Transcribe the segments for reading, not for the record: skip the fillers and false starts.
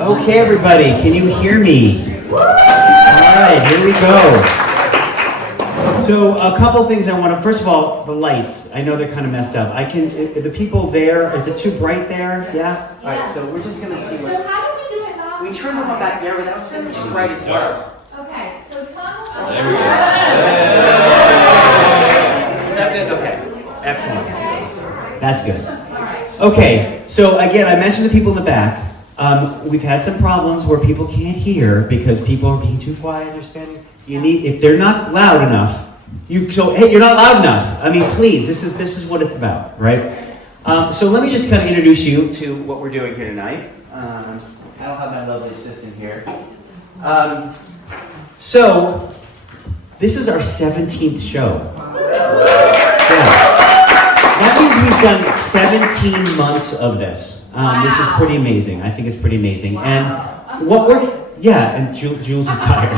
Okay, everybody, can you hear me? All right, here we go. So a couple things I want to, first of all, the lights. I know they're kind of messed up. The people there, is it too bright there? Yeah? All right, so we're just going to see So how do we do it last we turn them on back there, but that's too bright as well. Okay, so Tom. There we go. Is that good? Okay, excellent. That's good. Okay, so again, I mentioned the people in the back. We've had some problems where people can't hear because people are being too quiet. They're standing. If they're not loud enough, hey, you're not loud enough. I mean, please, this is what it's about, right? So let me just kind of introduce you to what we're doing here tonight. I don't have my lovely assistant here. So this is our 17th show. Yeah. That means we've done 17 months of this. Which is pretty amazing. I think it's pretty amazing. And and Jules is tired.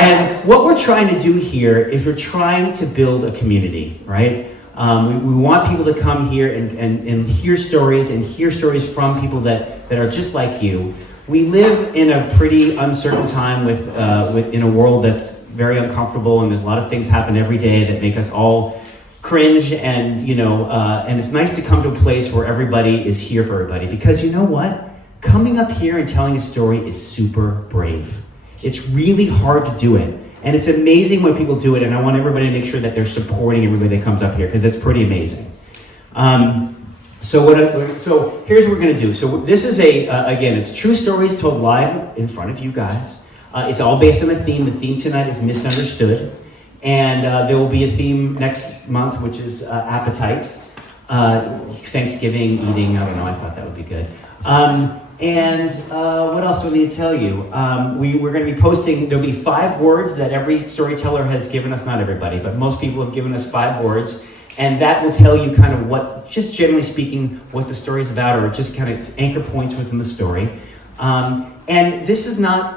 And what we're trying to do here is we're trying to build a community, right? We want people to come here and hear stories from people that are just like you. We live in a pretty uncertain time in a world that's very uncomfortable, and there's a lot of things happen every day that make us all cringe, and and it's nice to come to a place where everybody is here for everybody, because you know what? Coming up here and telling a story is super brave. It's really hard to do it, and it's amazing when people do it, and I want everybody to make sure that they're supporting everybody that comes up here, because it's pretty amazing. So here's what we're going to do. So this is again, it's true stories told live in front of you guys. It's all based on a theme. The theme tonight is misunderstood. And there will be a theme next month, which is appetites, Thanksgiving eating. I don't know. I thought that would be good. What else do we need to tell you? We're going to be posting. There'll be 5 words that every storyteller has given us. Not everybody, but most people have given us 5 words, and that will tell you kind of what, just generally speaking, what the story is about, or just kind of anchor points within the story. And this is not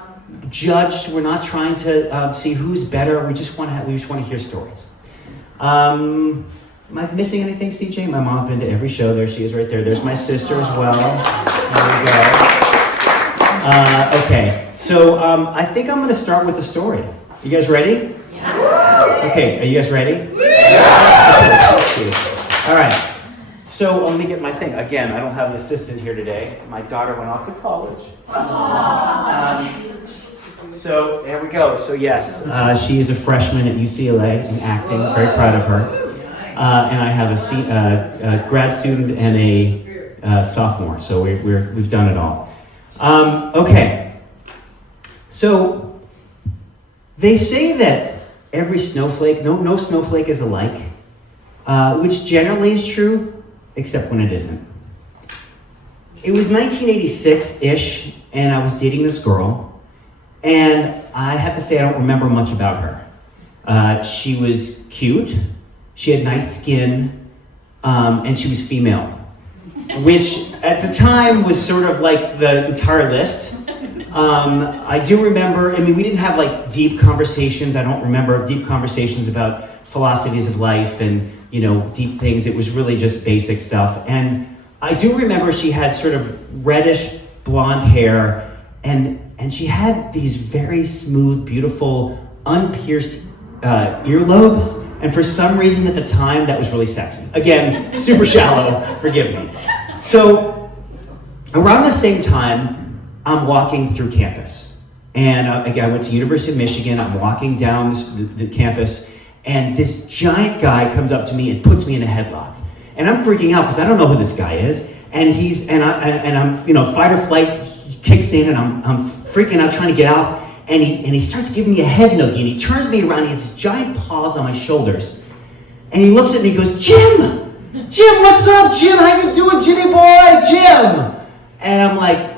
judged. We're not trying to see who's better. We just want to hear stories. Am I missing anything, CJ? My mom's been to every show. There she is, right there. There's my sister as well. There we go. Okay, so I think I'm going to start with the story. You guys ready? Yeah. Okay, are you guys ready? Yeah. All right. So let me get my thing. Again, I don't have an assistant here today. My daughter went off to college. So there we go. So yes, she is a freshman at UCLA in acting. Very proud of her. And I have a grad student and a sophomore. So we've done it all. Okay. So they say that every snowflake, no snowflake is alike, which generally is true, except when it isn't. It was 1986-ish, and I was dating this girl. And I have to say, I don't remember much about her. She was cute, she had nice skin, and she was female, which at the time was sort of like the entire list. I do remember, we didn't have like deep conversations. I don't remember deep conversations about philosophies of life and, deep things. It was really just basic stuff. And I do remember she had sort of reddish blonde hair, and she had these very smooth, beautiful, unpierced earlobes. And for some reason at the time, that was really sexy. Again, super shallow, forgive me. So around the same time, I'm walking through campus. And again, I went to University of Michigan. I'm walking down the campus, and this giant guy comes up to me and puts me in a headlock. And I'm freaking out because I don't know who this guy is. And I'm fight or flight kicks in, and I'm freaking out trying to get off. And he starts giving me a head noogie, and he turns me around. He has these giant paws on my shoulders, and he looks at me and goes, Jim, what's up, Jim? How you doing, Jimmy boy, Jim? And I'm like,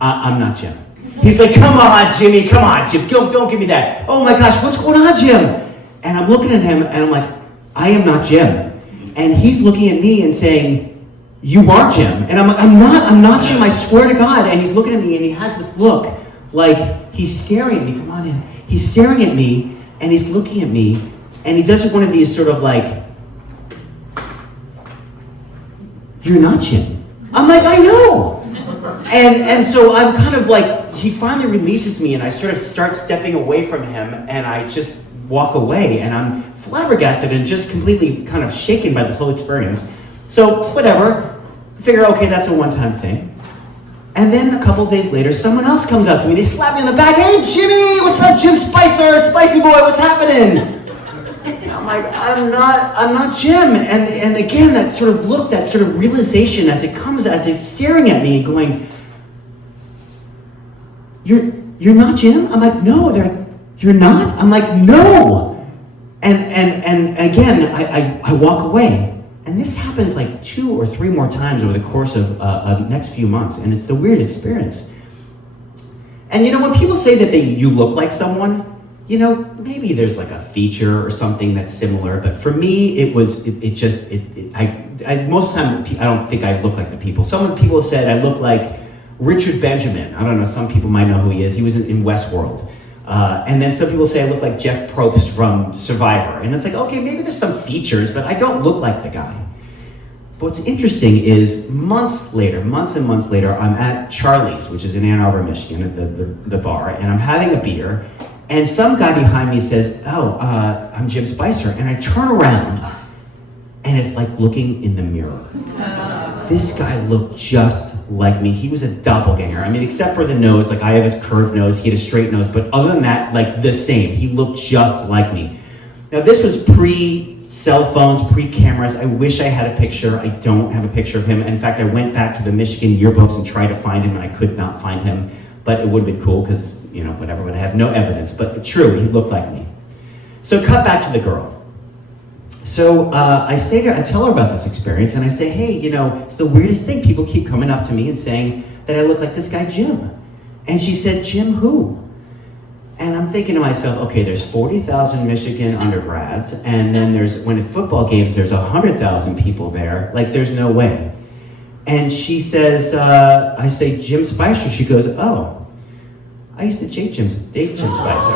I'm not Jim. He's like, come on, Jimmy, Jim, don't give me that. Oh my gosh, what's going on, Jim? And I'm looking at him, and I'm like, I am not Jim. And he's looking at me and saying, you are Jim. And I'm like, I'm not Jim, I swear to God. And he's looking at me, and he has this look like he's staring at me. Come on in. He's staring at me, and he's looking at me, and he does one of these sort of like "You're not Jim." I'm like, "I know." And so I'm kind of like, he finally releases me and I sort of start stepping away from him and I just walk away and I'm flabbergasted and just completely kind of shaken by this whole experience. So whatever, figure, okay, that's a one-time thing. And then a couple days later, someone else comes up to me, they slap me on the back, "Hey Jimmy, what's up, Jim Spicer, Spicy Boy, what's happening?" I'm like, I'm not Jim. And again, that sort of look, that sort of realization as it's staring at me and going, You're not Jim? I'm like, "No." They're like, "You're not?" I'm like, "No." And again, I walk away. And this happens like 2 or 3 more times over the course of the next few months. And it's the weird experience. And when people say that you look like someone, maybe there's like a feature or something that's similar, but for me, most of the time, I don't think I look like the people. Some people said I look like Richard Benjamin. I don't know, some people might know who he is. He was in Westworld. And then some people say I look like Jeff Probst from Survivor. And it's like, okay, maybe there's some features, but I don't look like the guy. But what's interesting is months and months later, I'm at Charlie's, which is in Ann Arbor, Michigan, at the bar, and I'm having a beer. And some guy behind me says, "Oh, I'm Jim Spicer." And I turn around, and it's like looking in the mirror. This guy looked just like me. He was a doppelganger. I mean, except for the nose, like I have a curved nose, he had a straight nose, but other than that, like the same. He looked just like me. Now, this was pre-cell phones, pre-cameras. I wish I had a picture. I don't have a picture of him. In fact, I went back to the Michigan yearbooks and tried to find him, and I could not find him. But it would have been cool because, whatever, but I have no evidence. But true, he looked like me. So cut back to the girl. So I tell her about this experience, and I say, "Hey, it's the weirdest thing. People keep coming up to me and saying that I look like this guy, Jim." And she said, "Jim who?" And I'm thinking to myself, okay, there's 40,000 Michigan undergrads, and then when at football games, there's 100,000 people there. Like, there's no way. And she says, I say, "Jim Spicer." She goes, "Oh, I used to date Jim Spicer."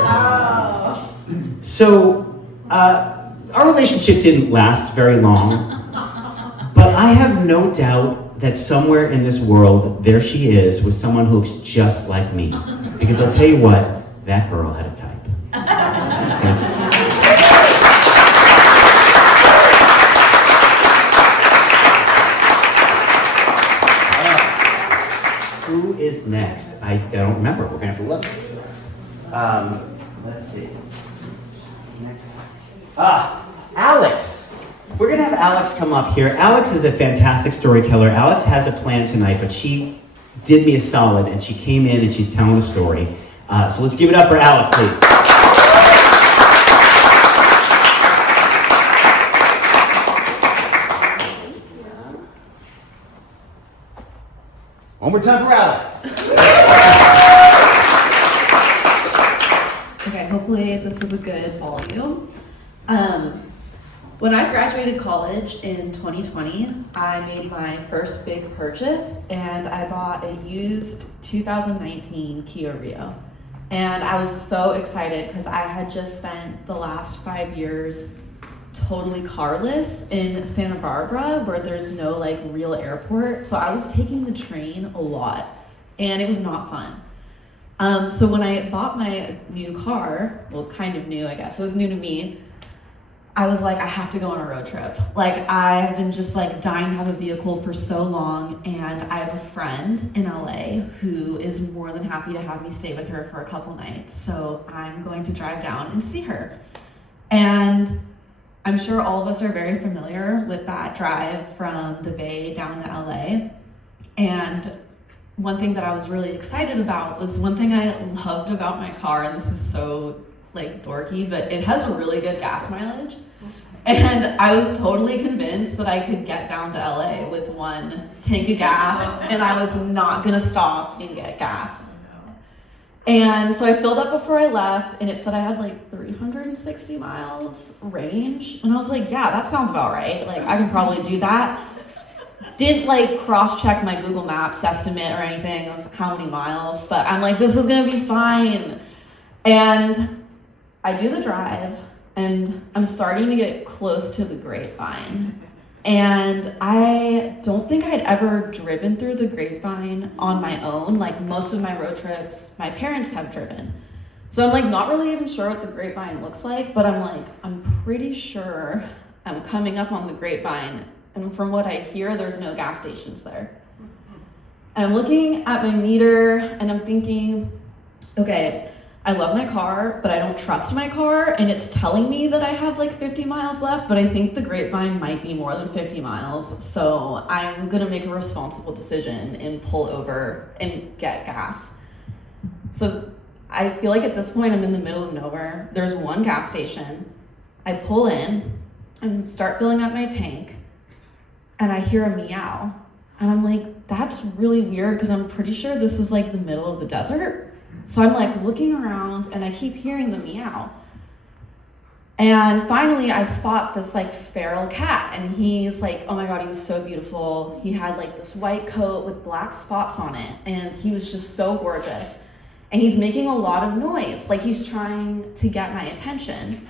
So, our relationship didn't last very long, but I have no doubt that somewhere in this world, there she is with someone who looks just like me. Because I'll tell you what, that girl had a type. Who is next? I don't remember. We're gonna have to look. Let's see. Next. Alex. We're gonna have Alex come up here. Alex is a fantastic storyteller. Alex has a plan tonight, but she did me a solid and she came in and she's telling the story. So let's give it up for Alex, please. One more time for Alex. Okay, hopefully this is a good volume. When I graduated college in 2020, I made my first big purchase and I bought a used 2019 Kia Rio. And I was so excited because I had just spent the last 5 years totally carless in Santa Barbara where there's no real airport. So I was taking the train a lot and it was not fun. So when I bought my new car, well, kind of new, I guess, it was new to me, I was like, I have to go on a road trip. I have been just dying to have a vehicle for so long, and I have a friend in LA who is more than happy to have me stay with her for a couple nights. So I'm going to drive down and see her. And I'm sure all of us are very familiar with that drive from the Bay down to LA. And one thing that I was really excited about was one thing I loved about my car, and this is so dorky, but it has really good gas mileage. And I was totally convinced that I could get down to LA with one tank of gas and I was not gonna stop and get gas. And so I filled up before I left and it said I had 360 miles range. And I was like, yeah, that sounds about right. I can probably do that. Didn't cross-check my Google Maps estimate or anything of how many miles, but I'm like, this is gonna be fine. And I do the drive, and I'm starting to get close to the Grapevine. And I don't think I'd ever driven through the Grapevine on my own. Like most of my road trips, my parents have driven. So I'm like not really even sure what the Grapevine looks like, but I'm like, I'm pretty sure I'm coming up on the Grapevine. And from what I hear, there's no gas stations there. And I'm looking at my meter and I'm thinking, okay, I love my car, but I don't trust my car, and it's telling me that I have like 50 miles left, but I think the Grapevine might be more than 50 miles, so I'm gonna make a responsible decision and pull over and get gas. So I feel like at this point I'm in the middle of nowhere. There's one gas station. I pull in and start filling up my tank, and I hear a meow. And I'm like, that's really weird because I'm pretty sure this is like the middle of the desert. So I'm like looking around and I keep hearing the meow. And finally I spot this like feral cat, and he's like, oh my God, he was so beautiful. He had like this white coat with black spots on it, and he was just so gorgeous. And he's making a lot of noise, like he's trying to get my attention.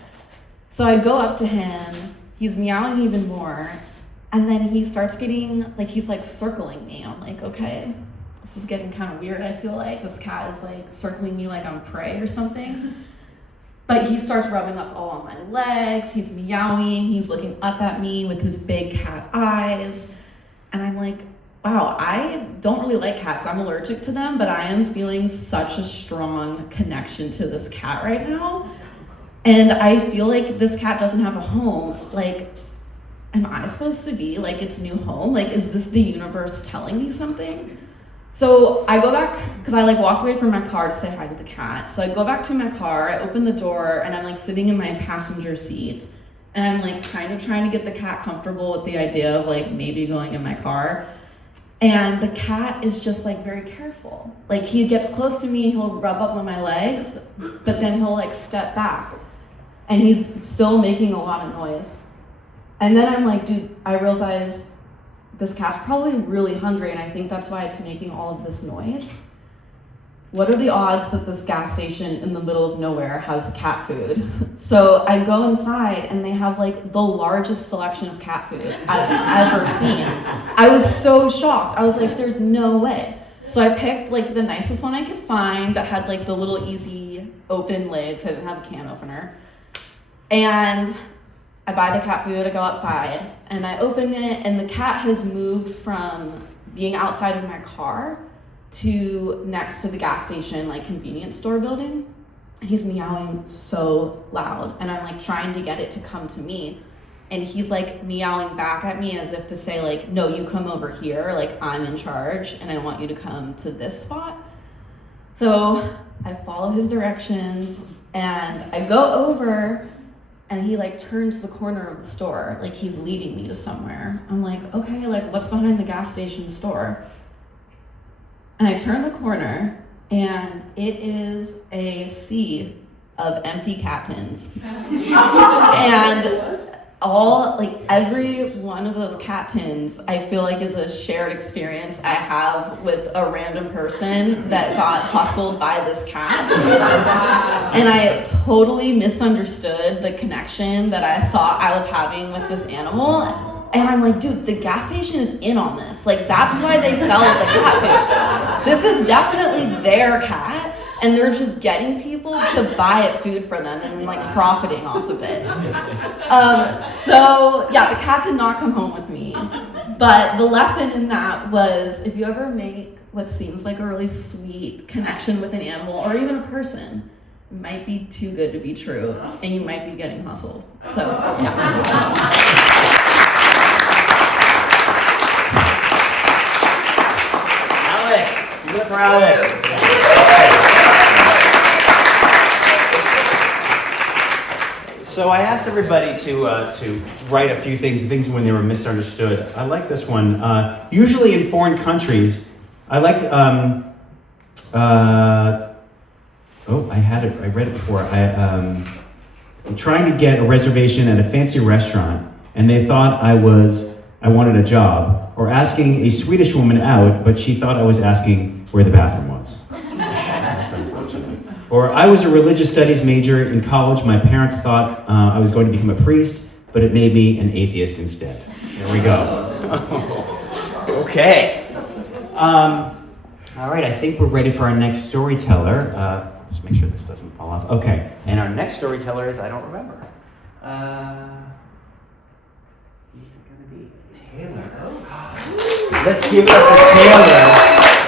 So I go up to him, he's meowing even more, and then he starts getting, like he's like circling me. I'm like, okay, this is getting kind of weird. I feel like this cat is like circling me like I'm prey or something. But he starts rubbing up all on my legs, he's meowing, he's looking up at me with his big cat eyes. And I'm like, wow, I don't really like cats. I'm allergic to them, but I am feeling such a strong connection to this cat right now. And I feel like this cat doesn't have a home. Like, am I supposed to be like its new home? Like, is this the universe telling me something? So I go back, because I like walked away from my car to say hi to the cat. So I go back to my car, I open the door, and I'm like sitting in my passenger seat. And I'm like kind of trying to get the cat comfortable with the idea of like maybe going in my car. And the cat is just like very careful. Like he gets close to me, he'll rub up on my legs, but then he'll like step back. And he's still making a lot of noise. And then I'm like, dude, I realize this cat's probably really hungry, and I think that's why it's making all of this noise. What are the odds that this gas station in the middle of nowhere has cat food? So I go inside and they have like the largest selection of cat food I've ever seen. I was so shocked. I was like, there's no way. So I picked like the nicest one I could find that had like the little easy open lid because I didn't have a can opener. And I buy the cat food, I go outside, and I open it, and the cat has moved from being outside of my car to next to the gas station, like convenience store building. He's meowing so loud, and I'm like trying to get it to come to me. And he's like meowing back at me as if to say like, no, you come over here, like I'm in charge, and I want you to come to this spot. So I follow his directions, and I go over, and he like turns the corner of the store, like he's leading me to somewhere. I'm like, okay, like what's behind the gas station store? And I turn the corner, and it is a sea of empty cat tins. And all, like every one of those cat tins, I feel like is a shared experience I have with a random person that got hustled by this cat. And I totally misunderstood the connection that I thought I was having with this animal. And I'm like, dude, the gas station is in on this. Like, that's why they sell the cat food. This is definitely their cat, and they're just getting people to buy it food for them and like profiting off of it. So yeah, the cat did not come home with me. But the lesson in that was, if you ever make what seems like a really sweet connection with an animal or even a person, it might be too good to be true, and you might be getting hustled. So yeah. Give it up for Alex. So I asked everybody to write a few things when they were misunderstood. I like this one. Usually in foreign countries, I liked. I had it. I read it before. I'm trying to get a reservation at a fancy restaurant, and they thought I wanted a job. Or asking a Swedish woman out, but she thought I was asking where the bathroom was. That's unfortunate. Or I was a religious studies major in college. My parents thought I was going to become a priest, but it made me an atheist instead. There we go. Okay. All right, I think we're ready for our next storyteller. Just make sure this doesn't fall off. Okay, and our next storyteller is, I don't remember. Who's it going to be? Taylor. Let's give it up for Taylor.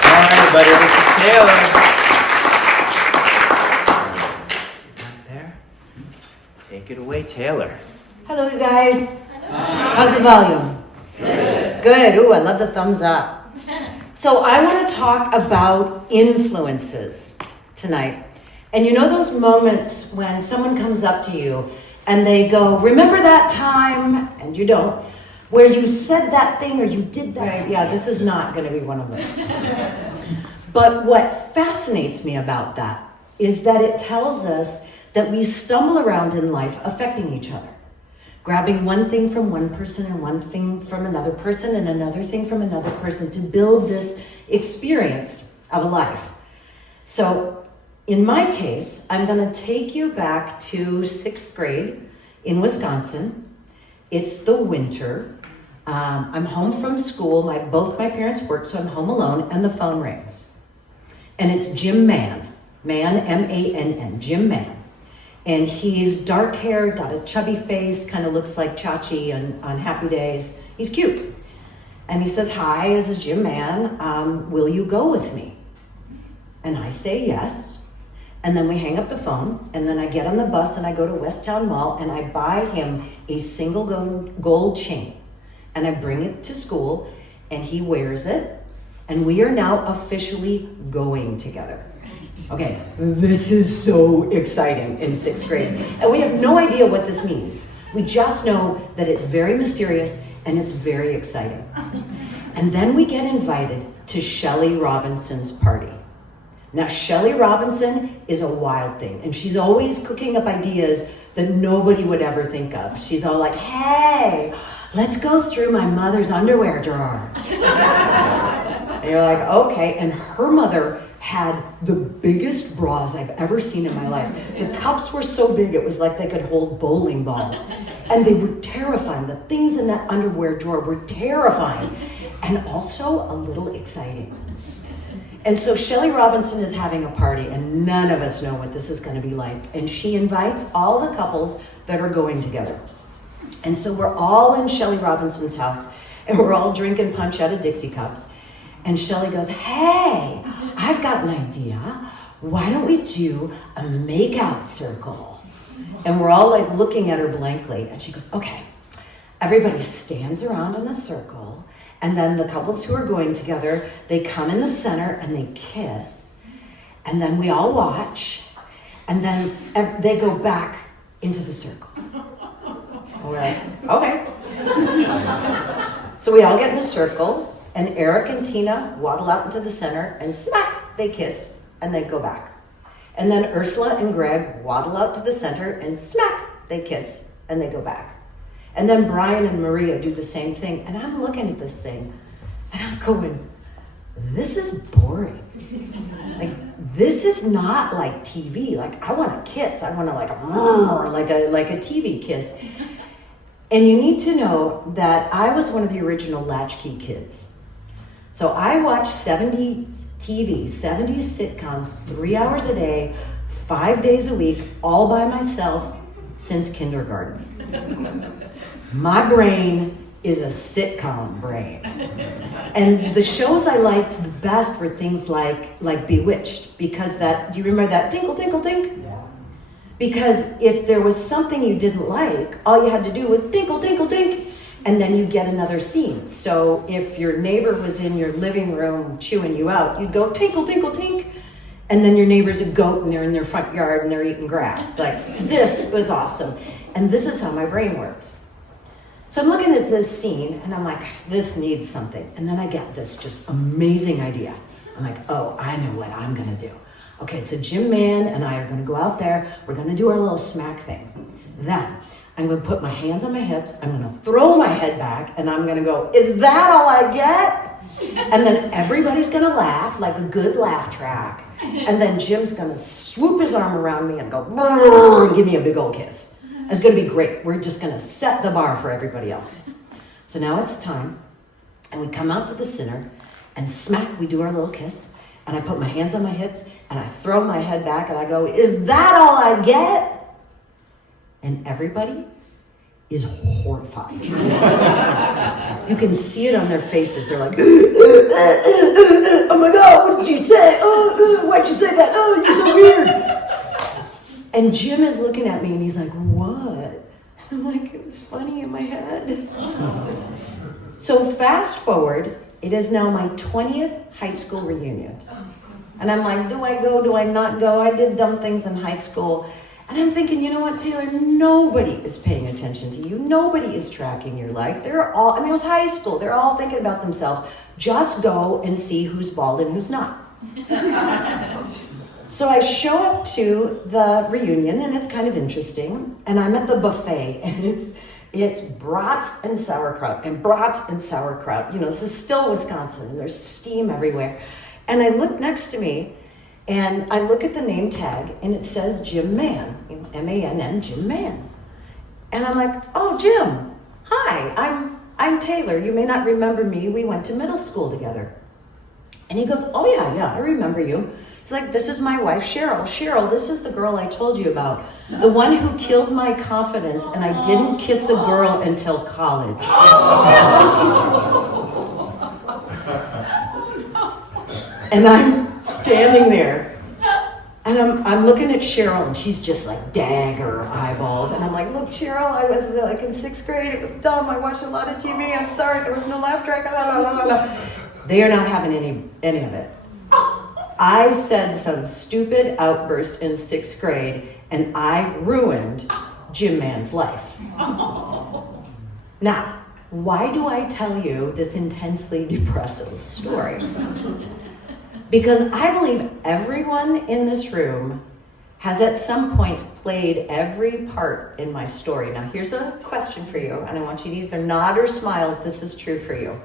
All right, everybody, this is Taylor. Right there. Take it away, Taylor. Hello, you guys. How's the volume? Good. Ooh, I love the thumbs up. So I want to talk about influences tonight. And you know those moments when someone comes up to you and they go, remember that time, and you don't, where you said that thing or you did that? Right. Yeah, this is not going to be one of them. But what fascinates me about that is that it tells us that we stumble around in life affecting each other. Grabbing one thing from one person and one thing from another person and another thing from another person to build this experience of a life. So in my case, I'm going to take you back to 6th grade in Wisconsin. It's the winter. I'm home from school. Both my parents work, so I'm home alone, and the phone rings. And it's Jim Mann, M-A-N-N, Jim Mann. And he's dark hair, got a chubby face, kind of looks like Chachi on Happy Days. He's cute. And he says, hi, this is Jim Mann. Will you go with me? And I say yes. And then we hang up the phone, and then I get on the bus and I go to Westtown Mall and I buy him a single gold chain. And I bring it to school and he wears it. And we are now officially going together. Okay, this is so exciting in 6th grade. And we have no idea what this means. We just know that it's very mysterious and it's very exciting. And then we get invited to Shelley Robinson's party. Now, Shelley Robinson is a wild thing, and she's always cooking up ideas that nobody would ever think of. She's all like, hey, let's go through my mother's underwear drawer. And you're like, okay. And her mother had the biggest bras I've ever seen in my life. The cups were so big, it was like they could hold bowling balls. And they were terrifying. The things in that underwear drawer were terrifying and also a little exciting. And so Shelley Robinson is having a party, and none of us know what this is going to be like. And she invites all the couples that are going together. And so we're all in Shelley Robinson's house, and we're all drinking punch out of Dixie cups. And Shelley goes, hey, I've got an idea. Why don't we do a makeout circle? And we're all like looking at her blankly. And she goes, okay, everybody stands around in a circle. And then the couples who are going together, they come in the center and they kiss. And then we all watch. And then they go back into the circle. And we're like, okay. So we all get in a circle. And Eric and Tina waddle out into the center and smack, they kiss and they go back. And then Ursula and Greg waddle out to the center and smack, they kiss and they go back. And then Brian and Maria do the same thing. And I'm looking at this thing and I'm going, this is boring. Like, this is not like TV. Like, I want to kiss. I want to like a TV kiss. And you need to know that I was one of the original latchkey kids. So I watched 70s TV, 70s sitcoms, 3 hours a day, 5 days a week, all by myself since kindergarten. My brain is a sitcom brain. And the shows I liked the best were things like Bewitched, because do you remember that tinkle, tinkle, tink? Yeah. Because if there was something you didn't like, all you had to do was tinkle, tinkle, tink, and then you get another scene. So if your neighbor was in your living room chewing you out, you'd go tinkle, tinkle, tink, and then your neighbor's a goat and they're in their front yard and they're eating grass. Like, this was awesome. And this is how my brain works. So I'm looking at this scene and I'm like, this needs something. And then I get this just amazing idea. I'm like, oh, I know what I'm gonna do. Okay, so Jim Mann and I are gonna go out there, we're gonna do our little smack thing. Then I'm gonna put my hands on my hips, I'm gonna throw my head back, and I'm gonna go, is that all I get? And then everybody's gonna laugh, like a good laugh track. And then Jim's gonna swoop his arm around me and go, and give me a big old kiss. It's gonna be great. We're just gonna set the bar for everybody else. So now it's time, and we come out to the center, and smack, we do our little kiss, and I put my hands on my hips, and I throw my head back, and I go, is that all I get? And everybody is horrified. You can see it on their faces. They're like, oh my God, what did you say? Why'd you say that? Oh, you're so weird. And Jim is looking at me and he's like, what? I'm like, it's funny in my head. So fast forward, it is now my 20th high school reunion. And I'm like, do I go, do I not go? I did dumb things in high school. And I'm thinking, you know what, Taylor, nobody is paying attention to you. Nobody is tracking your life. They're all, I mean, it was high school. They're all thinking about themselves. Just go and see who's bald and who's not. So I show up to the reunion, and it's kind of interesting. And I'm at the buffet, and it's brats and sauerkraut, and brats and sauerkraut. You know, this is still Wisconsin, and there's steam everywhere. And I look next to me, and I look at the name tag, and it says Jim Mann, M-A-N-N, Jim Mann. And I'm like, oh, Jim, hi, I'm Taylor. You may not remember me. We went to middle school together. And he goes, oh, yeah, I remember you. He's like, this is my wife, Cheryl. Cheryl, this is the girl I told you about. The one who killed my confidence, and I didn't kiss a girl until college. And I'm standing there, and I'm looking at Cheryl, and she's just like dagger eyeballs. And I'm like, look, Cheryl, I was like in 6th grade. It was dumb. I watched a lot of TV. I'm sorry. There was no laugh track. La, la, la, la. They are not having any of it. I said some stupid outburst in 6th grade, and I ruined Jim Mann's life. Now, why do I tell you this intensely depressive story? Because I believe everyone in this room has at some point played every part in my story. Now, here's a question for you, and I want you to either nod or smile if this is true for you.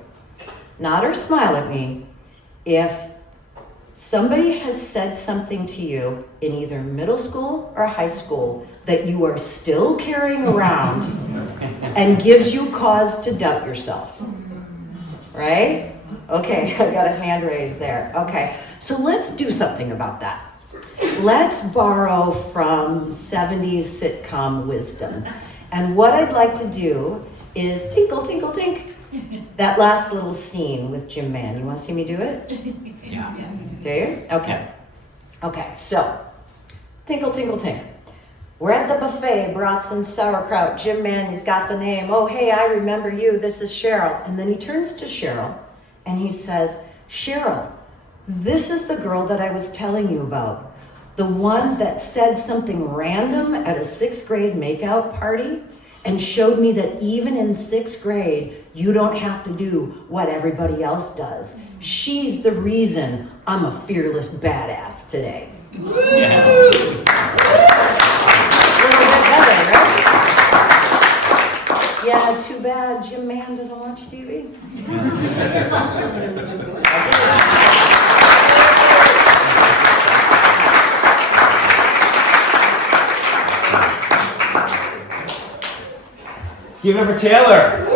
Nod or smile at me if somebody has said something to you in either middle school or high school that you are still carrying around and gives you cause to doubt yourself. Right? Okay, I got a hand raised there. Okay, so let's do something about that. Let's borrow from 70s sitcom wisdom. And what I'd like to do is tinkle, tinkle, tink. That last little scene with Jim Mann. You want to see me do it? Yeah. Yes. Do you? Okay. Okay, so tinkle, tinkle, tink. We're at the buffet, brats and sauerkraut. Jim Mann, he's got the name. Oh, hey, I remember you. This is Cheryl. And then he turns to Cheryl and he says, Cheryl, this is the girl that I was telling you about. The one that said something random at a 6th grade makeout party and showed me that even in 6th grade, you don't have to do what everybody else does. She's the reason I'm a fearless badass today. Yeah. A little bit better, right? Yeah, too bad Jim Mann doesn't watch TV. Give it up for Taylor.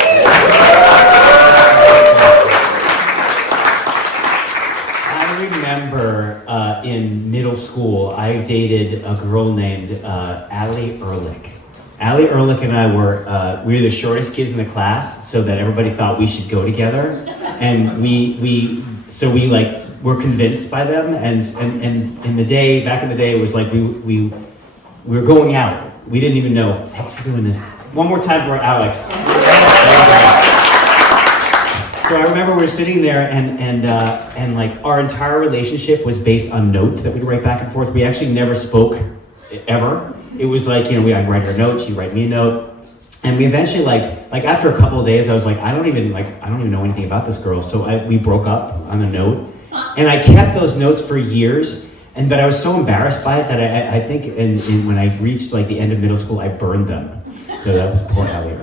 I remember in middle school, I dated a girl named Allie Ehrlich. Allie Ehrlich and I were the shortest kids in the class, so that everybody thought we should go together, and we were convinced by them. And in the day back in the day, it was like we were going out. We didn't even know. Thanks for doing this. One more time for Alex. So I remember we were sitting there, and like our entire relationship was based on notes that we'd write back and forth. We actually never spoke ever. It was like, you know, I'd write her a note, she'd write me a note, and we eventually like after a couple of days, I was like, I don't even know anything about this girl. So we broke up on a note, and I kept those notes for years. But I was so embarrassed by it that I think when I reached like the end of middle school, I burned them. So that was poor Allie.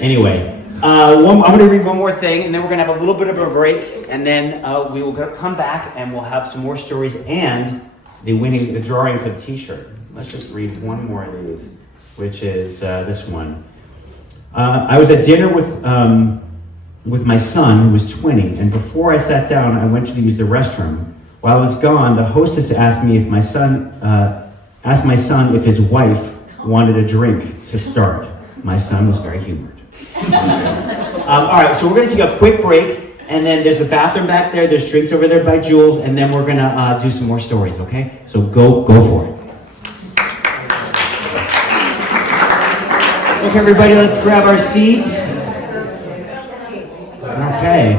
Anyway, I'm going to read one more thing, and then we're going to have a little bit of a break, and then we will come back and we'll have some more stories and the drawing for the T-shirt. Let's just read one more of these, which is this one. I was at dinner with my son, who was 20, and before I sat down, I went to use the restroom. While I was gone, the hostess asked me if my son if his wife wanted a drink to start. My son was very humored. All right, so we're going to take a quick break, and then there's a bathroom back there. There's drinks over there by Jules, and then we're going to do some more stories. Okay, so go for it. Okay, everybody, let's grab our seats. Okay.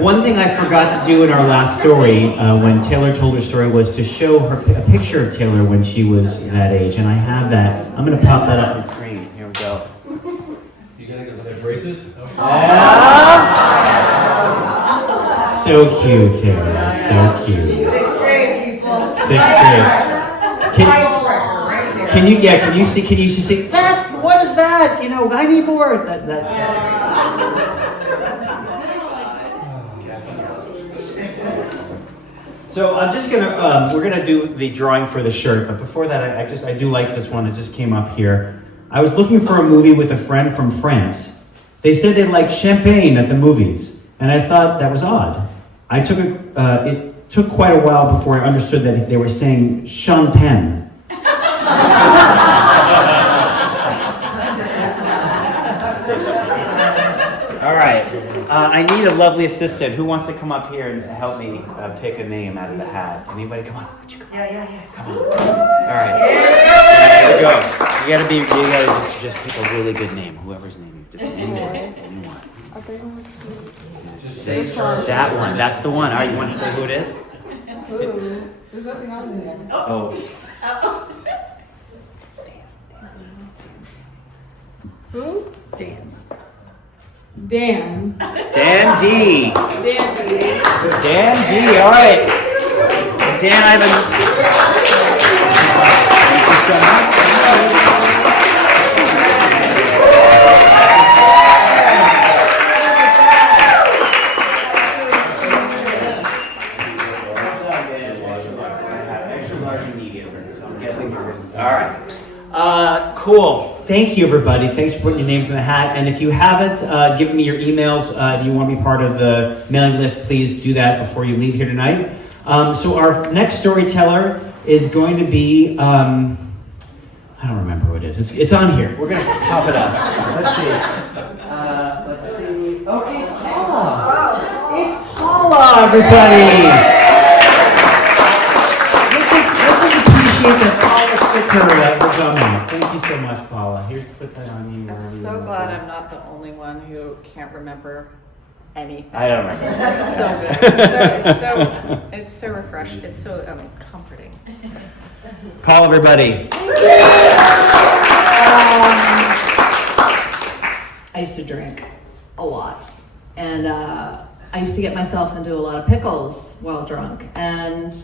One thing I forgot to do in our last story, when Taylor told her story, was to show her a picture of Taylor when she was that age, and I have that. I'm going to pop that up on the screen. Here we go. You gotta go set braces? So cute, Taylor. So cute. 6th grade, people. 6th grade. Can you see? What is that? You know, I need more. So I'm just gonna, we're gonna do the drawing for the shirt, but before that, I do like this one. It just came up here. I was looking for a movie with a friend from France. They said they liked champagne at the movies, and I thought that was odd. It took quite a while before I understood that they were saying champagne. All right. I need a lovely assistant. Who wants to come up here and help me pick a name out of the hat? Anybody? Come on. Yeah. Come on. All right. Here we go. You gotta just pick a really good name. Whoever's name. Just name it. Anyone. Just Say that one. That's the one. All right. You want to say who it is? There's nothing on there. Oh. Who? Dan. Dan. Dan D. Dan D. All right. Dan, I have a. Thank you so much. Extra large and medium. So I'm guessing you're good. All right. Cool. Thank you, everybody. Thanks for putting your names in the hat. And if you haven't given me your emails, if you want to be part of the mailing list, please do that before you leave here tonight. So our next storyteller is going to be, I don't remember who it is. It's on here. We're going to pop it up. Let's see. Okay, it's Paula. It's Paula, everybody. Let's just appreciate that Paula sticker that we're coming. Thank you so much, Paula. Here, put that on you. I'm so glad I'm not the only one who can't remember anything. I don't remember. That's so good. It's so refreshing. It's so comforting. Paula, everybody. I used to drink a lot, and I used to get myself into a lot of pickles while drunk, and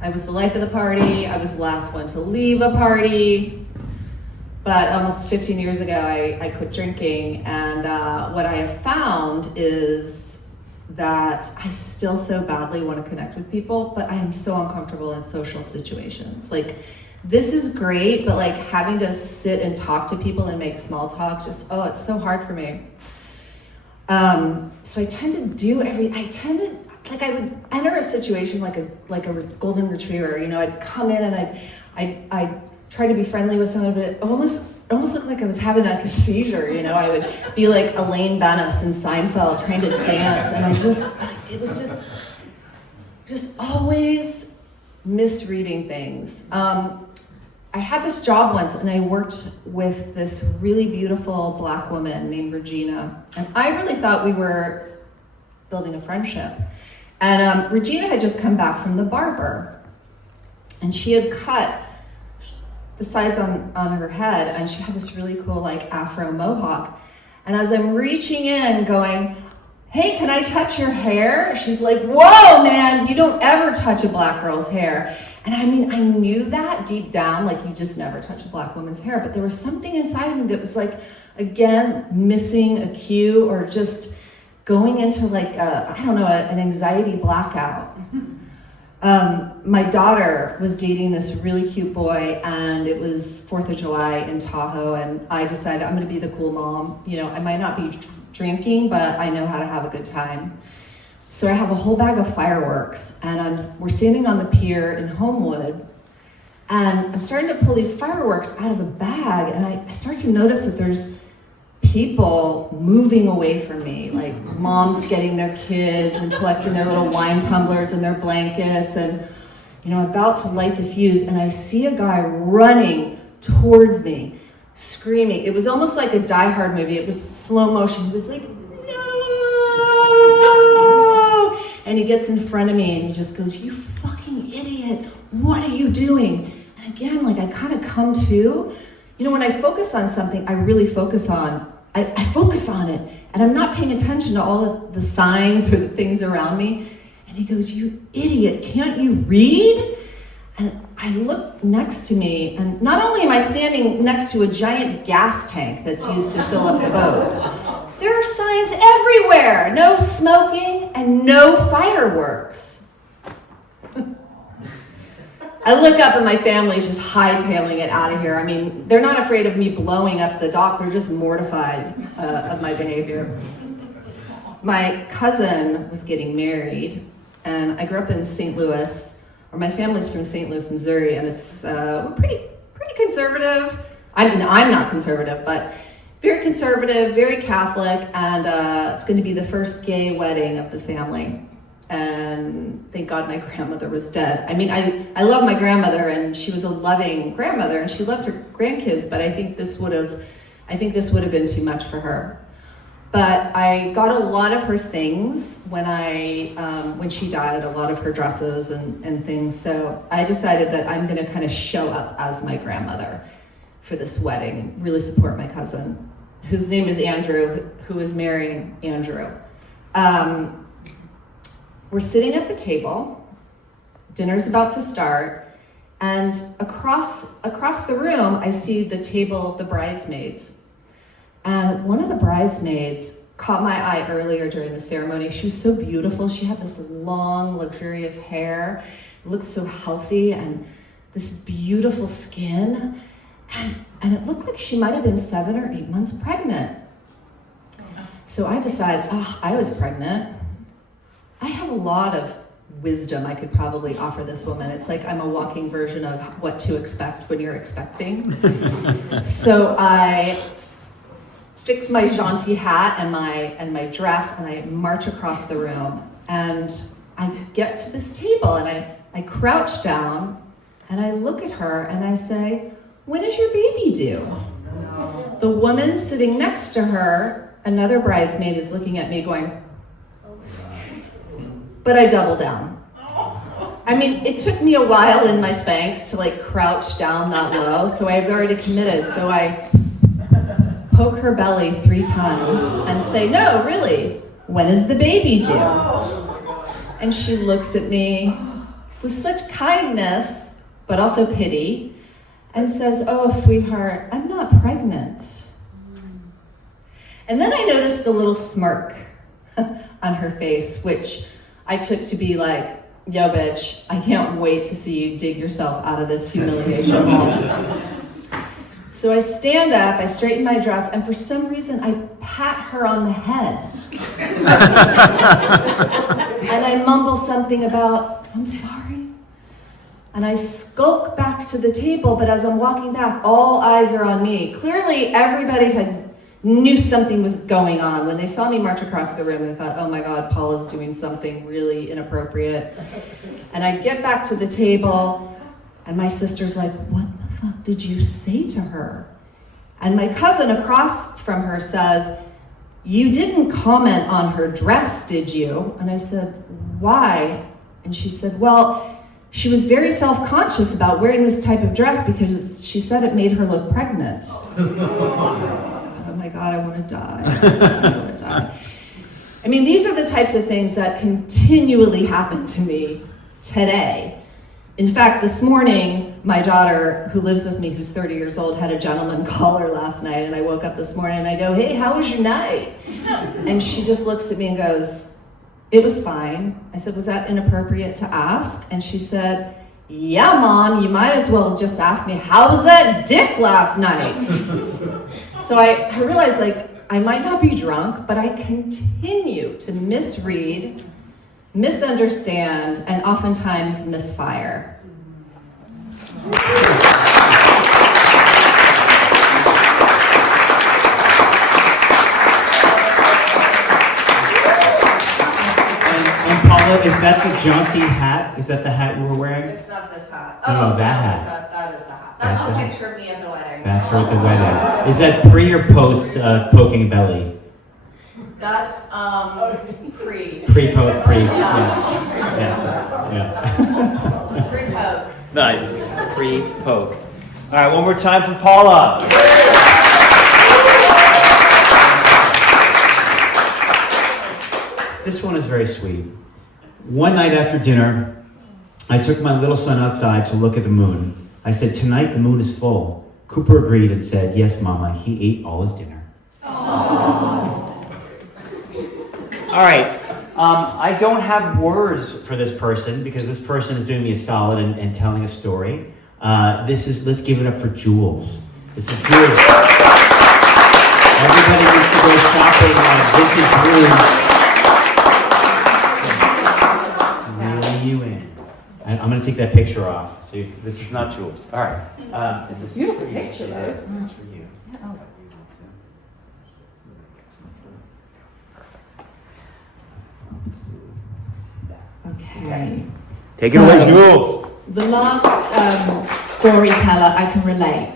I was the life of the party. I was the last one to leave a party. But almost 15 years ago, I quit drinking, and what I have found is that I still so badly want to connect with people, but I am so uncomfortable in social situations. Like, this is great, but like having to sit and talk to people and make small talk, it's so hard for me. So I tend I would enter a situation like a golden retriever. You know, I'd come in and I'd try to be friendly with someone, but it almost looked like I was having like a seizure. You know, I would be like Elaine Bennis in Seinfeld trying to dance, and it was just always misreading things. I had this job once, and I worked with this really beautiful Black woman named Regina, and I really thought we were building a friendship. And Regina had just come back from the barber, and she had cut the sides on her head, and she had this really cool like Afro mohawk. And as I'm reaching in going, "Hey, can I touch your hair?" She's like, "Whoa, man, you don't ever touch a Black girl's hair." And I mean, I knew that deep down, like you just never touch a Black woman's hair, but there was something inside me that was like, again, missing a cue or just going into like an anxiety blackout. my daughter was dating this really cute boy, and it was 4th of July in Tahoe, and I decided I'm gonna be the cool mom. You know, I might not be drinking, but I know how to have a good time. So I have a whole bag of fireworks, and we're standing on the pier in Homewood, and I'm starting to pull these fireworks out of the bag, and I start to notice that there's people moving away from me, like moms getting their kids and collecting their little wine tumblers and their blankets, and you know, about to light the fuse, and I see a guy running towards me, screaming. It was almost like a Die Hard movie. It was slow motion. He was like, no! And he gets in front of me and he just goes, you fucking idiot, what are you doing? And again, like I kind of come to, you know, when I focus on something, I really focus on, I focus on it, and I'm not paying attention to all of the signs or the things around me. And he goes, you idiot, can't you read? And I look next to me, and not only am I standing next to a giant gas tank that's used to fill up the boats, there are signs everywhere, no smoking and no fireworks. I look up and my family's just hightailing it out of here. I mean, they're not afraid of me blowing up the dock. They're just mortified of my behavior. My cousin was getting married, and I grew up in St. Louis, or my family's from St. Louis, Missouri, and it's pretty conservative. I mean, I'm not conservative, but very conservative, very Catholic, and it's going to be the first gay wedding of the family. And thank God my grandmother was dead. I mean, I love my grandmother, and she was a loving grandmother, and she loved her grandkids, but I think this would have been too much for her. But I got a lot of her things when she died, a lot of her dresses and things. So I decided that I'm gonna kind of show up as my grandmother for this wedding and really support my cousin, whose name is Andrew, who is marrying Andrew. We're sitting at the table, dinner's about to start, and across the room, I see the table of the bridesmaids. And one of the bridesmaids caught my eye earlier during the ceremony. She was so beautiful. She had this long, luxurious hair, looked so healthy, and this beautiful skin. And it looked like she might have been 7 or 8 months pregnant. So I decided, I was pregnant. I have a lot of wisdom I could probably offer this woman. It's like I'm a walking version of what to expect when you're expecting. So I fix my jaunty hat and my dress, and I march across the room, and I get to this table, and I crouch down, and I look at her, and I say, when is your baby due? No. The woman sitting next to her, another bridesmaid, is looking at me going, but I double down. I mean, it took me a while in my Spanx to like crouch down that low, so I've already committed. So I poke her belly 3 times and say, no, really, when is the baby due? And she looks at me with such kindness, but also pity, and says, oh, sweetheart, I'm not pregnant. And then I noticed a little smirk on her face, which I took to be like, yo, bitch, I can't wait to see you dig yourself out of this humiliation hole. So I stand up, I straighten my dress, and for some reason I pat her on the head. And I mumble something about, I'm sorry. And I skulk back to the table, but as I'm walking back, all eyes are on me. Clearly everybody knew something was going on. When they saw me march across the room, they thought, oh my God, Paula's doing something really inappropriate. And I get back to the table, and my sister's like, what the fuck did you say to her? And my cousin across from her says, you didn't comment on her dress, did you? And I said, why? And she said, well, she was very self-conscious about wearing this type of dress because she said it made her look pregnant. Oh my God, I want to die. I mean, these are the types of things that continually happen to me today. In fact, this morning, my daughter, who lives with me, who's 30 years old, had a gentleman call her last night, and I woke up this morning and I go, hey, how was your night? And she just looks at me and goes, it was fine. I said, was that inappropriate to ask? And she said, yeah, Mom, you might as well just ask me, how was that dick last night? So I realized, like, I might not be drunk, but I continue to misread, misunderstand, and oftentimes misfire. And Paula, is that the jaunty hat? Is that the hat you were wearing? It's not this hat. No, that hat. That is the hat. That's That's the a hat. picture of me at the wedding. That's her at the wedding. Is that pre or post poking belly? That's pre. Pre-post, pre. Yeah. Yeah. Pre-poke. Nice. Pre-poke. All right, one more time for Paula. This one is very sweet. One night after dinner, I took my little son outside to look at the moon. I said, tonight the moon is full. Cooper agreed and said, yes, Mama, he ate all his dinner. All right. I don't have words for this person because this person is doing me a solid and telling a story. Let's give it up for Jules. This is Jules. Everybody needs to go shopping at Vintage Rooms. Reel you in. I'm going to take that picture off. So this is not Jules. All right. It's a beautiful picture, though. It's for you. Okay. Take it away, Jules. The last storyteller, I can relate.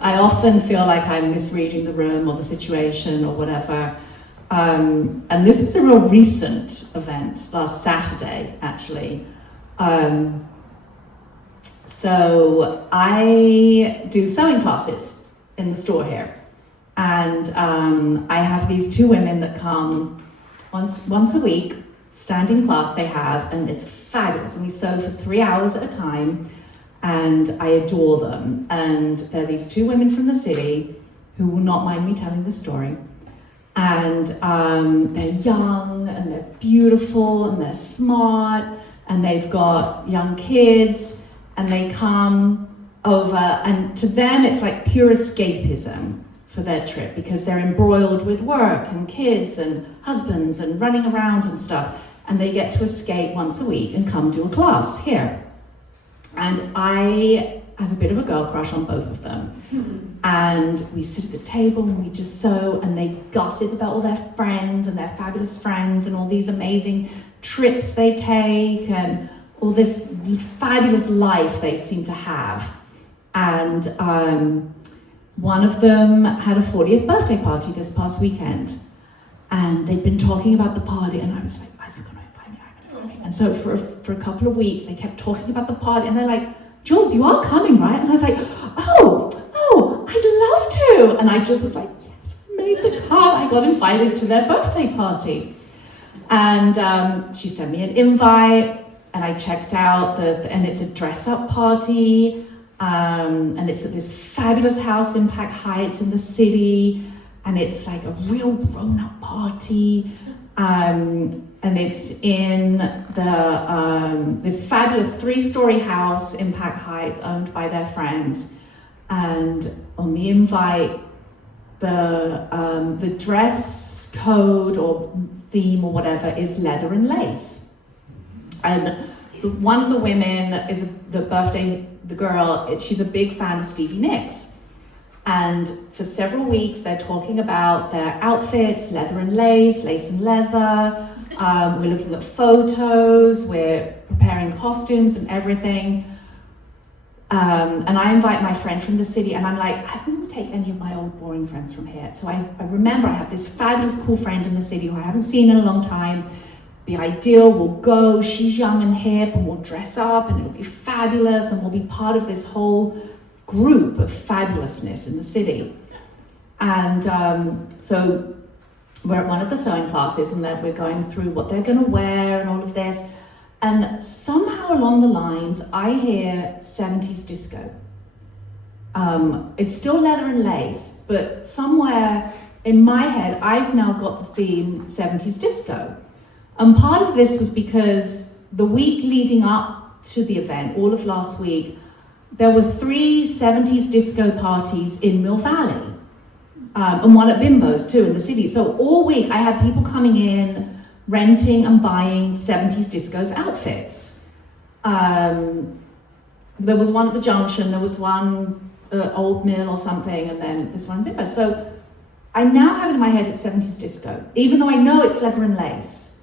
I often feel like I'm misreading the room or the situation or whatever. And this was a real recent event, last Saturday, actually. So I do sewing classes in the store here. And I have these two women that come once a week, standing class they have, and it's fabulous. And we sew for 3 hours at a time, and I adore them. And they're these two women from the city who will not mind me telling the story. And they're young, and they're beautiful, and they're smart, and they've got young kids, and they come over, and to them it's like pure escapism for their trip, because they're embroiled with work and kids and husbands and running around and stuff, and they get to escape once a week and come do a class here. And I have a bit of a girl crush on both of them. And we sit at the table and we just sew, and they gossip about all their friends and their fabulous friends and all these amazing trips they take and all this fabulous life they seem to have. And one of them had a 40th birthday party this past weekend, and they'd been talking about the party, and I was like, are you going to invite me? And so for a couple of weeks, they kept talking about the party, and they're like, Jules, you are coming, right? And I was like, oh, I'd love to. And I just was like, yes, I made the cut. I got invited to their birthday party. And she sent me an invite, and I checked out, and it's a dress-up party, and it's at this fabulous house in Pack Heights in the city, and it's like a real grown-up party, and it's in this fabulous 3-story house in Pack Heights owned by their friends. And on the invite, the dress code or theme or whatever is leather and lace. And one of the women is the girl, she's a big fan of Stevie Nicks. And for several weeks, they're talking about their outfits, leather and lace and leather. We're looking at photos, we're preparing costumes and everything. And I invite my friend from the city, and I'm like, I don't want to take any of my old boring friends from here. So I remember I have this fabulous cool friend in the city who I haven't seen in a long time. The ideal, we'll go, she's young and hip, and we'll dress up, and it'll be fabulous, and we'll be part of this whole group of fabulousness in the city. And so we're at one of the sewing classes, and that we're going through what they're going to wear and all of this. And somehow along the lines, I hear 70s disco. It's still leather and lace, but somewhere in my head, I've now got the theme 70s disco. And part of this was because the week leading up to the event, all of last week, there were 3 70s disco parties in Mill Valley. And one at Bimbo's too in the city. So all week I had people coming in, renting and buying 70s discos outfits. There was one at the Junction, there was one Old Mill or something, and then this one at Bimbo. So I now have it in my head it's 70s disco, even though I know it's leather and lace.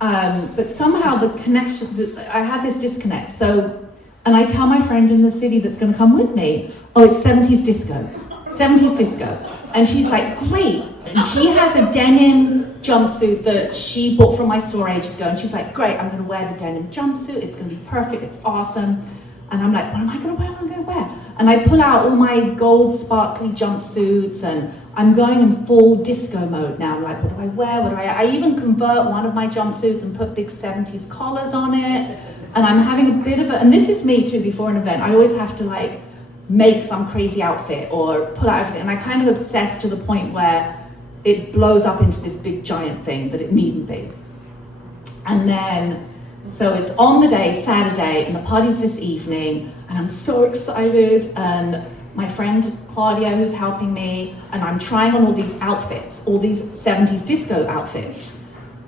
But somehow the connection, I have this disconnect. So, and I tell my friend in the city that's going to come with me, oh, it's 70s disco, 70s disco. And she's like, great. And she has a denim jumpsuit that she bought from my store ages ago. And she's like, great, I'm going to wear the denim jumpsuit. It's going to be perfect. It's awesome. And I'm like, what am I going to wear? What am I going to wear? And I pull out all my gold sparkly jumpsuits and I'm going in full disco mode now. I'm like, what do I wear? What do I even convert one of my jumpsuits and put big 70s collars on it. And I'm having a bit of a, and this is me too before an event. I always have to like make some crazy outfit or pull out everything. And I kind of obsess to the point where it blows up into this big giant thing that it needn't be. And then, so it's on the day, Saturday, and the party's this evening, and I'm so excited, and my friend Claudia, who's helping me, and I'm trying on all these outfits, all these 70s disco outfits.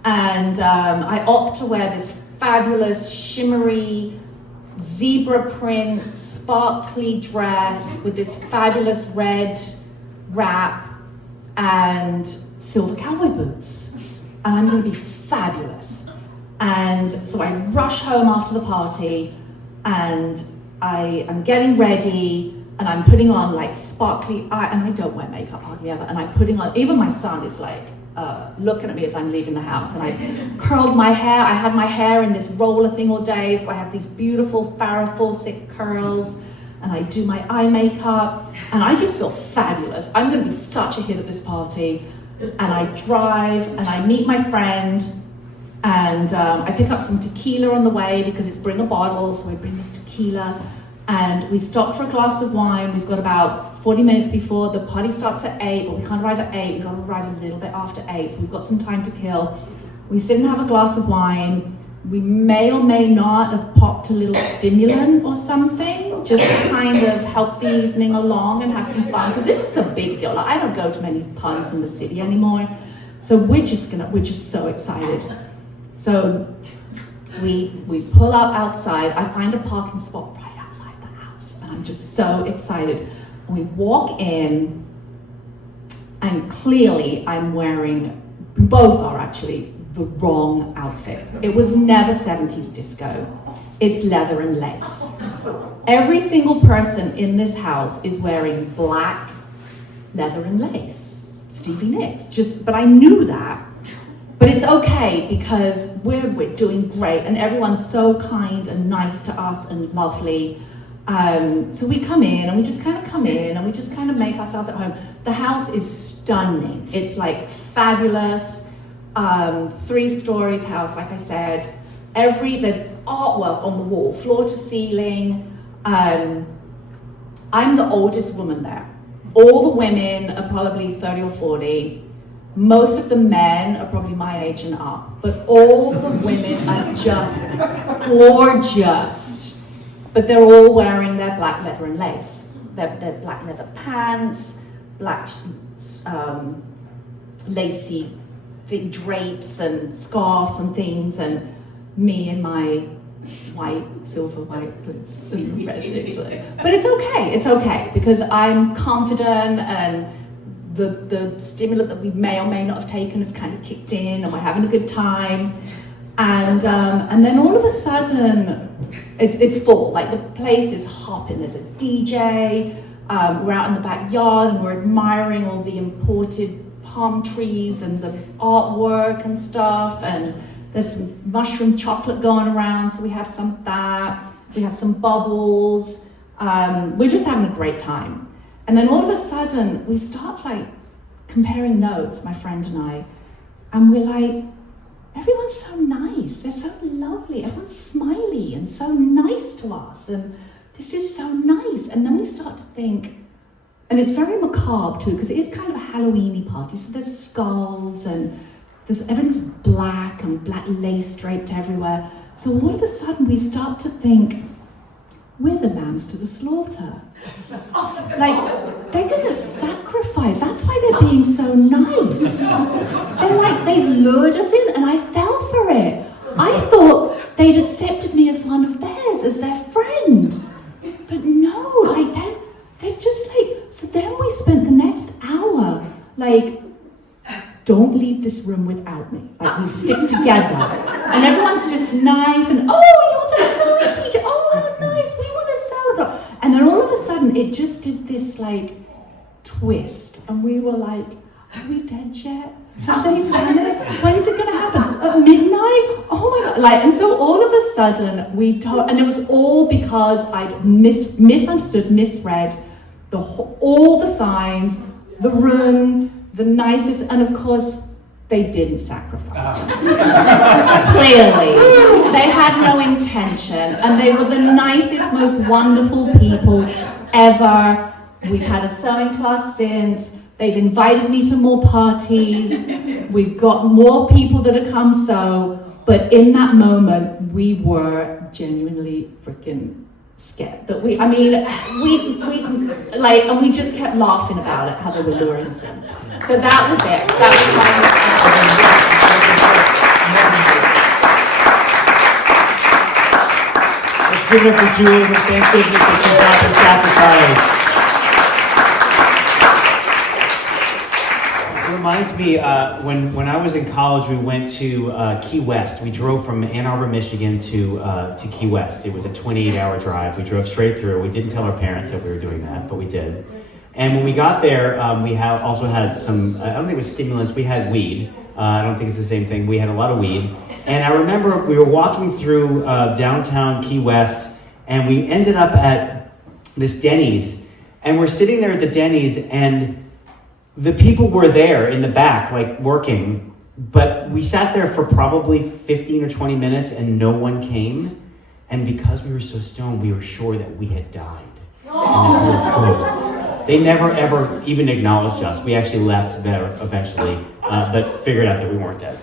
And I opt to wear this fabulous, shimmery, zebra print, sparkly dress with this fabulous red wrap and silver cowboy boots. And I'm gonna be fabulous. And so I rush home after the party and I am getting ready and I'm putting on like sparkly, and I don't wear makeup hardly ever, and I'm putting on, even my son is like, looking at me as I'm leaving the house, and I curled my hair. I had my hair in this roller thing all day, so I have these beautiful Farrah Fawcett curls, and I do my eye makeup, and I just feel fabulous. I'm gonna be such a hit at this party. And I drive, and I meet my friend, and I pick up some tequila on the way because it's bring a bottle, so I bring this tequila, and we stop for a glass of wine. We've got about 40 minutes before the party starts at 8, but we can't arrive at 8. We've got to arrive a little bit after 8, so we've got some time to kill. We sit and have a glass of wine. We may or may not have popped a little stimulant or something, just to kind of help the evening along and have some fun, because this is a big deal. Like, I don't go to many parties in the city anymore, so we're just so excited. So we pull up outside. I find a parking spot right outside the house, and I'm just so excited. We walk in, and clearly I'm wearing, both are actually, the wrong outfit. It was never 70s disco. It's leather and lace. Every single person in this house is wearing black leather and lace. Stevie Nicks, but I knew that. But it's okay because we're doing great and everyone's so kind and nice to us and lovely. So we come in and we just kind of come in and we just kind of make ourselves at home. The house is stunning. It's like fabulous. 3 stories house, like I said. There's artwork on the wall, floor to ceiling. I'm the oldest woman there. All the women are probably 30 or 40. Most of the men are probably my age and up, but all the women are just gorgeous. But they're all wearing their black leather and lace. Their black leather pants, black lacy big drapes and scarves and things, and me in my silver white boots and red boots. But it's okay, because I'm confident and the stimulant that we may or may not have taken has kind of kicked in and we're having a good time. And then all of a sudden, it's full, like the place is hopping. There's a DJ, we're out in the backyard and we're admiring all the imported palm trees and the artwork and stuff, and there's some mushroom chocolate going around, so we have some of that. We have some bubbles. We're just having a great time. And then all of a sudden, we start like comparing notes, my friend and I, and we're like, everyone's so nice, they're so lovely, everyone's smiley and so nice to us, and this is so nice. And then we start to think, and it's very macabre too, because it is kind of a Halloween-y party, so there's skulls and everything's black and black lace draped everywhere. So all of a sudden we start to think, we're the lambs to the slaughter. Like, they're gonna sacrifice. That's why they're being so nice. They're like, they've lured us in, and I fell for it. I thought they'd accepted me as one of theirs, as their friend. But no, like, they're just like, so then we spent the next hour, like, don't leave this room without me. Like, we stick together. And everyone's just nice, and, oh, you're the sewing teacher. Oh, how nice, we want to sew. And then all of a sudden, it just did this, like, twist. And we were like, are we dead yet? Have they done it? When is it going to happen? At midnight? Oh my God. Like, and so all of a sudden, and it was all because I'd misunderstood, misread all the signs, the room, the nicest, and of course, they didn't sacrifice us. Clearly. They had no intention, and they were the nicest, most wonderful people ever. We've had a sewing class since. They've invited me to more parties. We've got more people that have come sew. But in that moment, we were genuinely freaking scared. But we just kept laughing about it, how they were luring us in. So that was it. That Let's give it up for Julie, but thank goodness that she's not been sacrificed. It reminds me, when I was in college, we went to Key West. We drove from Ann Arbor, Michigan to Key West. It was a 28-hour drive. We drove straight through. We didn't tell our parents that we were doing that, but we did. And when we got there, we also had some, I don't think it was stimulants, we had weed. I don't think it's the same thing. We had a lot of weed. And I remember we were walking through downtown Key West, and we ended up at this Denny's. And we're sitting there at the Denny's, and the people were there in the back, like working, but we sat there for probably 15 or 20 minutes and no one came. And because we were so stoned, we were sure that we had died. And that we were ghosts. They never ever even acknowledged us. We actually left there eventually, but figured out that we weren't dead.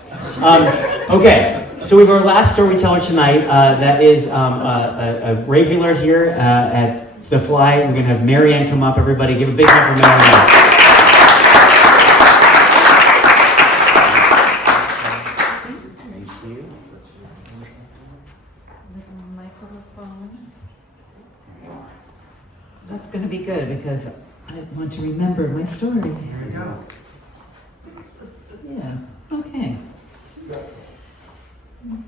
Okay, so we have our last storyteller tonight. That is a regular here at The Fly. We're gonna have Marianne come up. Everybody give a big hand for Marianne. That's going to be good because I want to remember my story. Here we go. Yeah, okay. Make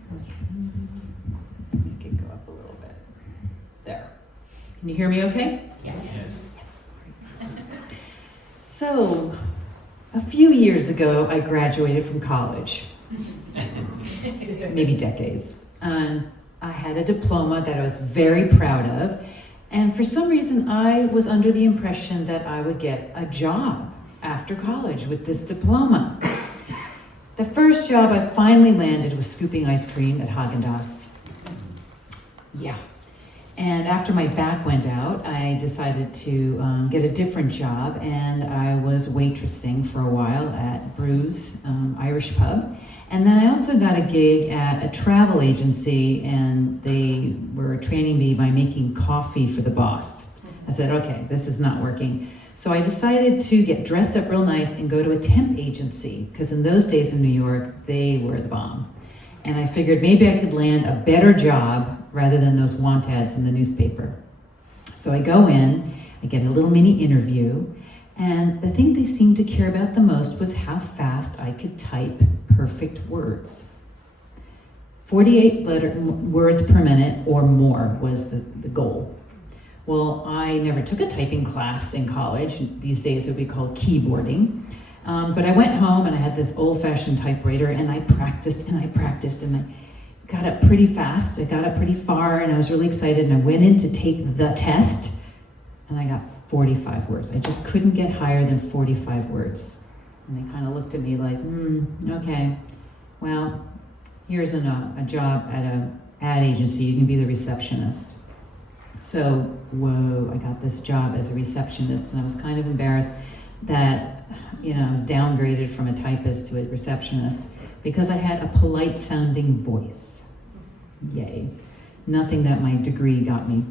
it go up a little bit. There. Can you hear me okay? Yes. So, a few years ago, I graduated from college. Maybe decades. And I had a diploma that I was very proud of. And for some reason, I was under the impression that I would get a job after college with this diploma. The first job I finally landed was scooping ice cream at Haagen-Dazs. Yeah. And after my back went out, I decided to get a different job, and I was waitressing for a while at Brew's Irish Pub. And then I also got a gig at a travel agency, and they were training me by making coffee for the boss. I said, okay, this is not working. So I decided to get dressed up real nice and go to a temp agency, because in those days in New York, they were the bomb. And I figured maybe I could land a better job rather than those want ads in the newspaper. So I go in, I get a little mini interview, and the thing they seemed to care about the most was how fast I could type perfect words. 48 words per minute or more was the goal. Well, I never took a typing class in college. These days it would be called keyboarding. But I went home and I had this old-fashioned typewriter, and I practiced and I practiced, and I got up pretty fast. I got up pretty far, and I was really excited, and I went in to take the test, and I got 45 words. I just couldn't get higher than 45 words. And they kind of looked at me like, okay, well, here's a job at an ad agency. You can be the receptionist. So, whoa, I got this job as a receptionist, and I was kind of embarrassed that, I was downgraded from a typist to a receptionist because I had a polite sounding voice. Yay. Nothing that my degree got me.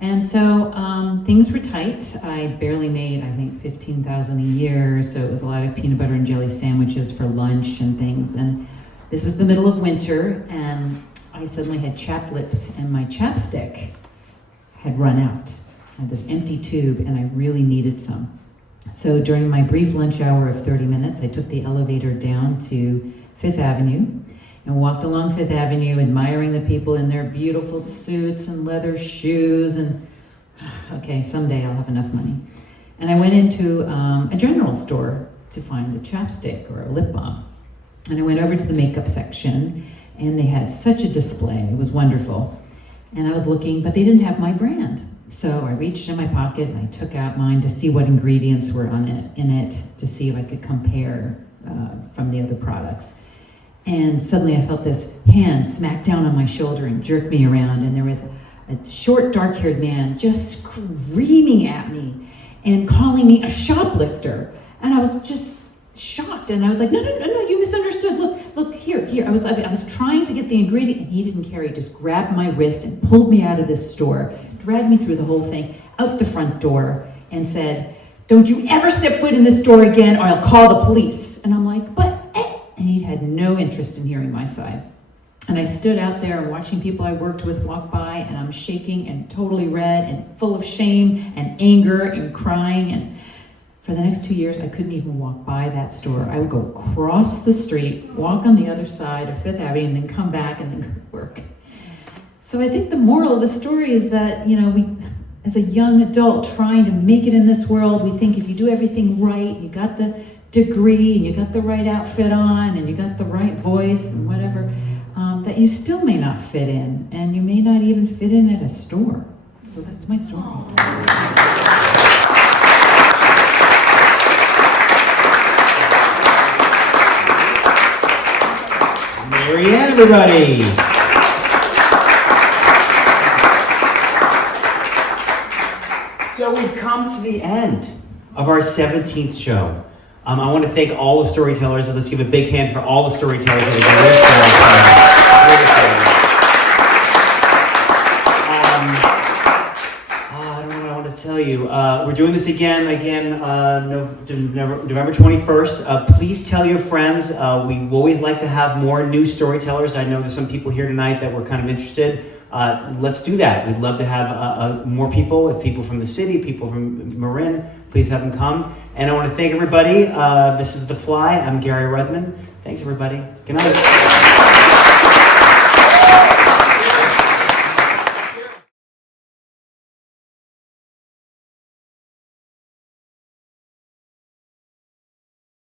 And so things were tight. I barely made, I think, $15,000 a year. So it was a lot of peanut butter and jelly sandwiches for lunch and things. And this was the middle of winter, and I suddenly had chapped lips, and my chapstick had run out. I had this empty tube, and I really needed some. So during my brief lunch hour of 30 minutes, I took the elevator down to Fifth Avenue and walked along Fifth Avenue, admiring the people in their beautiful suits and leather shoes, and okay, someday I'll have enough money. And I went into a general store to find a chapstick or a lip balm. And I went over to the makeup section, and they had such a display. It was wonderful. And I was looking, but they didn't have my brand. So I reached in my pocket and I took out mine to see what ingredients were in it, to see if I could compare from the other products. And suddenly I felt this hand smack down on my shoulder and jerk me around, and there was a short, dark-haired man just screaming at me and calling me a shoplifter. And I was just shocked, and I was like, no, you misunderstood. Look, here. I was trying to get the ingredient, and he didn't care. He just grabbed my wrist and pulled me out of this store, dragged me through the whole thing, out the front door, and said, "Don't you ever step foot in this store again, or I'll call the police." And I'm like, and he had no interest in hearing my side. And I stood out there watching people I worked with walk by, and I'm shaking and totally red and full of shame and anger and crying. And for the next 2 years, I couldn't even walk by that store. I would go across the street, walk on the other side of Fifth Avenue, and then come back and then go to work. So I think the moral of the story is that, we, as a young adult trying to make it in this world, we think if you do everything right, you got the degree, and you got the right outfit on, and you got the right voice, and whatever, that you still may not fit in, and you may not even fit in at a store. So that's my story. Marianne, everybody. So we've come to the end of our 17th show. I want to thank all the storytellers. Let's give a big hand for all the storytellers that I don't know what I want to tell you. We're doing this again, November 21st. Please tell your friends. We always like to have more new storytellers. I know there's some people here tonight that were kind of interested. Let's do that. We'd love to have more people, if people from the city, people from Marin, please have them come. And I want to thank everybody. This is The Fly. I'm Gary Rudman. Thanks, everybody. Good night.